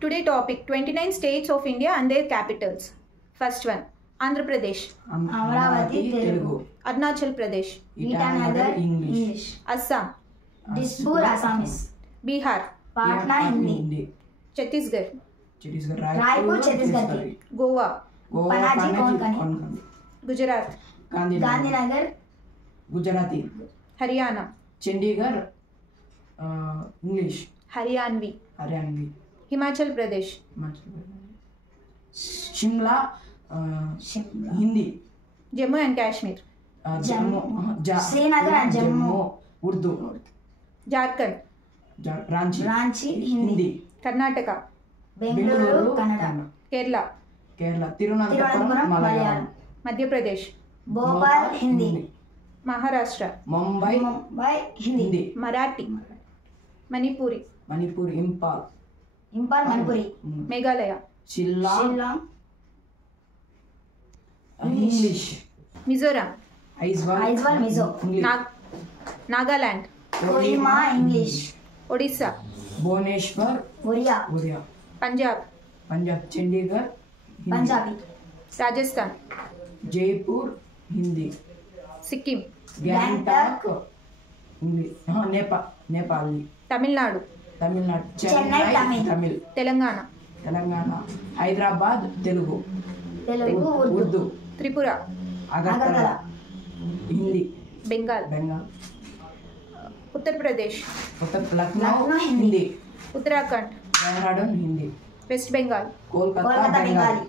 Today topic 29 states of India and their capitals. First one Andhra Pradesh, Amravati Telugu, Arunachal Pradesh, Itanagar English, Assam, Dispur Assamese, Bihar, Patna Hindi, Chhattisgarh, Raipur Chhattisgarh, Goa, Panaji Konkani, Gujarat, Gandhinagar, Gujarati, Haryana, Chandigarh, English, Haryanvi, Haryanvi, Himachal Pradesh, Shimla, Hindi, Jammu and Kashmir, Srinagar and Jammu, Urdu, Jharkhand, Ranchi Hindi, Karnataka, Bengaluru Kannada, Kerala, Thiruvananthapuram Malayalam, Madhya Pradesh, Bhopal Hindi, Maharashtra, Mumbai, Hindi, Marathi, Manipuri, Manipur, Impal, Manipuri, Meghalaya, Shillong, English, Mizoram, Aizawl, Mizo, English, Nagaland, Kohima English, Odisha, Bhubaneswar, Oriya, Punjab, Chandigarh, Hindi, Punjabi, Rajasthan, Jaipur, Hindi, Sikkim, Gangtok, English, Nepali, Tamil Nadu, Chennai Tamil, Telangana, Hyderabad, Telugu, Urdu, Tripura, Agartala, Hindi, Bengal, Uttar Pradesh, Lucknow, Lucknow, Hindi, Uttarakhand, Dehradun, Hindi, West Bengal, Kolkata, Kolkata Bengali, Bengali,